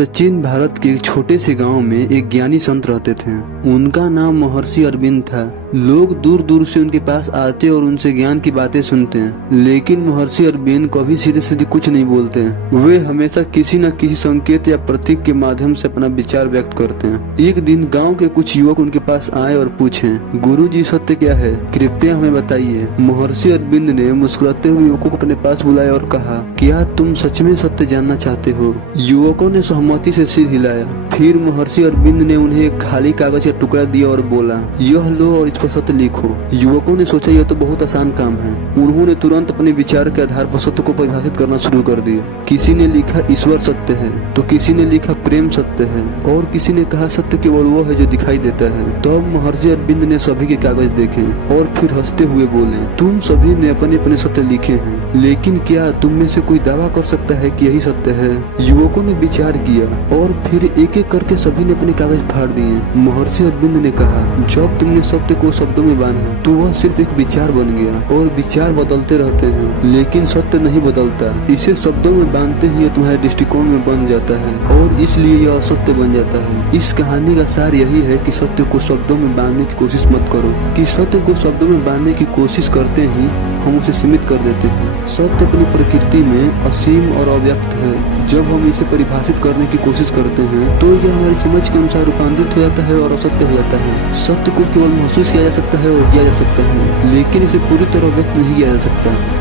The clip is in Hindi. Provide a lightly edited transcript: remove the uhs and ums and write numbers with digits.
दक्षिण भारत के एक छोटे से गांव में एक ज्ञानी संत रहते थे। उनका नाम महर्षि अरविंद था। लोग दूर दूर से उनके पास आते और उनसे ज्ञान की बातें सुनते हैं, लेकिन महर्षि अरविंद कभी सीधे सीधे कुछ नहीं बोलते हैं। वे हमेशा किसी न किसी संकेत या प्रतीक के माध्यम से अपना विचार व्यक्त करते हैं। एक दिन गांव के कुछ युवक उनके पास आए और पूछे, गुरुजी सत्य क्या है, कृपया हमें बताइए। महर्षि अरविंद ने मुस्कुराते हुए युवकों को अपने पास बुलाया और कहा, क्या तुम सच में सत्य जानना चाहते हो? युवकों ने सहमति से सिर हिलाया। फिर महर्षि अरविंद ने उन्हें एक खाली कागज का टुकड़ा दिया और बोला, यह लो और इस पर सत्य लिखो। युवकों ने सोचा यह तो बहुत आसान काम है। उन्होंने तुरंत अपने विचार के आधार पर सत्य को परिभाषित करना शुरू कर दिया। किसी ने लिखा ईश्वर सत्य है, तो किसी ने लिखा प्रेम सत्य है, और किसी ने कहा सत्य केवल वो है जो दिखाई देता है। तब तो महर्षि अरविंद ने सभी के कागज देखे और फिर हंसते हुए बोले, तुम सभी ने अपने अपने सत्य लिखे हैं, लेकिन क्या तुम में से कोई दावा कर सकता है कि यही सत्य है? युवकों ने विचार किया और फिर एक एक करके सभी ने अपने कागज फाड़ दिए। महर्षि अरविंद ने कहा, जब तुमने सत्य को शब्दों में बांधा तो वह सिर्फ एक विचार बन गया, और विचार बदलते रहते हैं लेकिन सत्य नहीं बदलता। इसे शब्दों में बांधते ही तुम्हारे दृष्टिकोण में बन जाता है और इसलिए यह असत्य बन जाता है। इस कहानी का सार यही है कि सत्य को शब्दों में बांधने की कोशिश मत करो, कि सत्य को शब्दों में बांधने की कोशिश करते ही हम उसे सीमित कर देते हैं। सत्य अपनी प्रकृति में असीम और अव्यक्त है। जब हम इसे परिभाषित करने की कोशिश करते हैं तो यह हमारी समझ के अनुसार रूपांतरित हो जाता है और असत्य हो जाता है। सत्य को केवल महसूस किया जा सकता है और किया जा सकता है, लेकिन इसे पूरी तरह व्यक्त नहीं किया जा सकता।